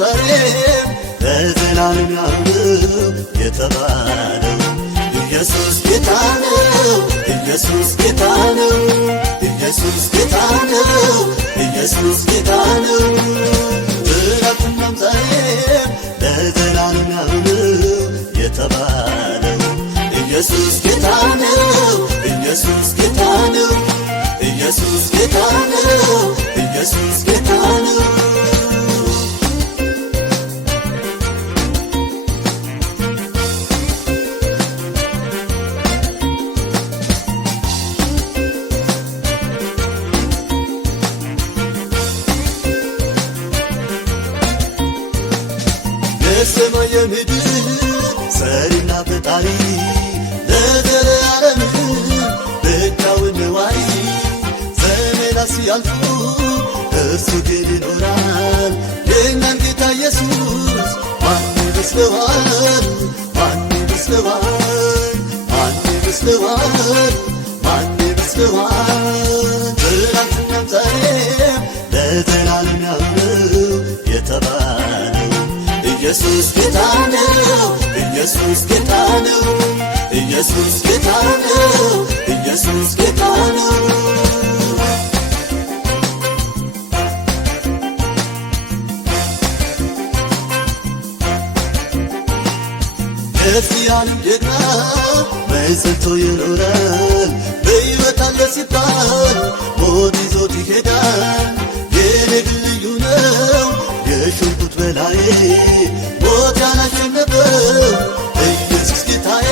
ዛሬም ለዘላለም ያው ነው የተባለው። ኢየሱስ ጌታ ነው፣ ኢየሱስ ጌታ ነው፣ ኢየሱስ ጌታ ነው፣ ኢየሱስ ጌታ ነው። ትናንትናም ዛሬም ለዘላለም ያው ነው የተባለው። ኢየሱስ ጌታ ነው፣ ኢየሱስ ጌታ ነው፣ ኢየሱስ ጌታ ነው፣ ኢየሱስ ጌታ ነው። የሰማይ የምድር ሰሪና ፈጣሪ ለዘላለም ብቻውን ነዋሪ ዘመናት ሲያልፉ እርሱ ግን ይኖራል። የእኛን ጌታ ኢየሱስ ማን ይመስለዋል? ማን ይመስለዋል? ማን ይመስለዋል? ማን ይመስለዋል? ትናንትናም ዛሬም ለዘላለም ያው ነው የተባለው። ኢየሱስ ጌታ ነው፣ ኢየሱስ ጌታ ነው፣ ኢየሱስ ጌታ ነው፣ ኢየሱስ ጌታ ነው። የዚህ ዓለም ጀግና መይዘቶ ይኖራል። በሕይወት አለ ሲባል ሞት ይዞት ይሄዳል። የኔ ግን ልዩ ነው የሾምኩት በላይ ሞት ያላሸነፈው ኢየሱስ ጌታዬ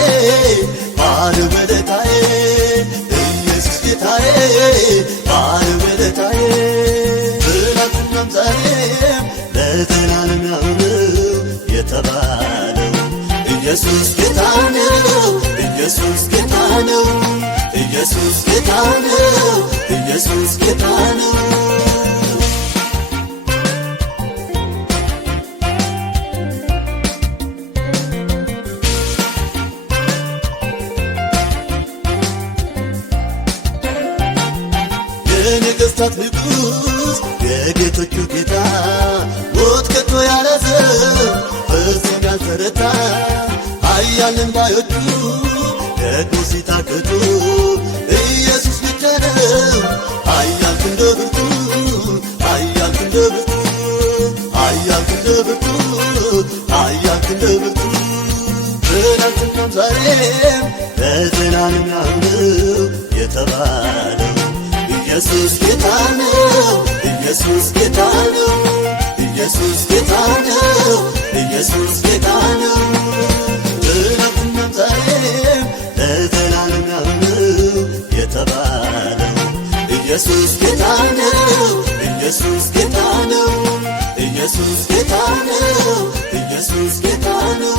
ባለውለታዬ፣ ኢየሱስ ጌታዬ ባለውለታዬ። ትናንትናም ዛሬም ለዘላለም ያው ነው የተባለው። ኢየሱስ ጌታ ነው፣ ኢየሱስ ጌታ ነው፣ ኢየሱስ ጌታ ነው፣ ኢየሱስ ጌታ ነው። የነገሥታት ንጉሥ የጌቶቹ ጌታ ሞት ከቶ ያልያዘው ፍጹም ያልተረታ ኃያልን ባዮቹ ደግሞ ሲታገቱ ኢየሱስ ብቻ ነው ኃያል ክንደ ብርቱ፣ ኃያል ክንደ ብርቱ፣ ኃያል ክንደ ብርቱ፣ ኃያል ክንደ ብርቱ። ትናንትናም ዛሬም ለዘላለም ያው ነው የተባለው። ኢየሱስ ጌታ ነው፣ ኢየሱስ ጌታ ነው፣ ኢየሱስ ጌታ ነው፣ ኢየሱስ ጌታ ነው። ትናንትናም ዛሬም ለዘላለም ያው ነው የተባለው። ኢየሱስ ጌታ ነው፣ ኢየሱስ ጌታ ነው፣ ኢየሱስ ጌታ ነው፣ ኢየሱስ ጌታ ነው።